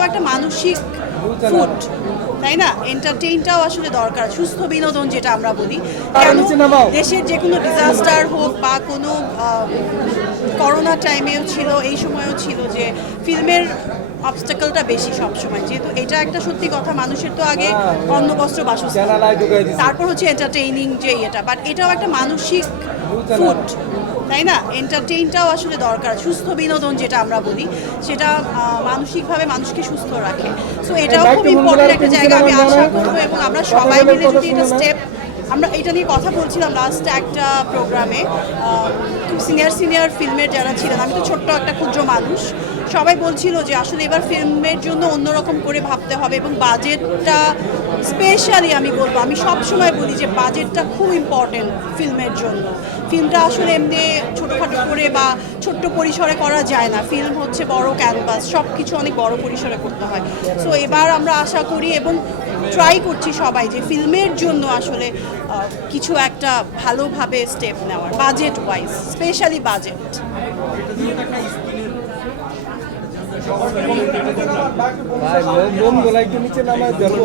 এটাও একটা মানসিক ফুড, তাই না? এন্টারটেইনটাও আসলে দরকার, সুস্থ বিনোদন যেটা আমরা বলি। কেন দেশের যে কোনো ডিজাস্টার হোক বা কোনো করোনা টাইমেও ছিল, এই সময়ও ছিল যে ফিল্মের অবস্টাকলটা বেশি সবসময়, যেহেতু এটা একটা সত্যি কথা, মানুষের তো আগে অন্ন বস্ত্র বাসস্থান, তারপর হচ্ছে এন্টারটেইনিং যে এটা, বাট এটাও একটা মানসিক ফুড, তাই না? এন্টারটেইনটাও আসলে দরকার, সুস্থ বিনোদন যেটা আমরা বলি, সেটা মানসিকভাবে মানুষকে সুস্থ রাখে। সো এটাও খুব ইম্পর্টেন্ট একটা জায়গা আমি আশা করবো, এবং আমরা সবাই মিলে যদি এটা স্টেপ, আমরা এটা নিয়ে কথা বলছিলাম লাস্টে একটা প্রোগ্রামে, খুব সিনিয়র ফিল্মের যারা ছিলেন, আমি তো ছোট্ট একটা ক্ষুদ্র মানুষ, সবাই বলছিল যে আসলে এবার ফিল্মের জন্য অন্যরকম করে ভাবতে হবে, এবং বাজেটটা স্পেশালি আমি বলবো, আমি সবসময় বলি যে বাজেটটা খুব ইম্পর্টেন্ট ফিল্মের জন্য। ফিল্মটা আসলে এমনি ছোটোখাটো করে বা ছোট্ট পরিসরে করা যায় না, ফিল্ম হচ্ছে বড় ক্যানভাস, সব কিছু অনেক বড় পরিসরে করতে হয়। সো এবার আমরা আশা করি এবং ট্রাই করছি সবাই যে ফিল্মের জন্য আসলে কিছু একটা ভালোভাবে স্টেপ নেওয়ার, বাজেট ওয়াইজ, স্পেশালি বাজেট। ভাই লোন গুলা একটু নিচে নামায় দেবো।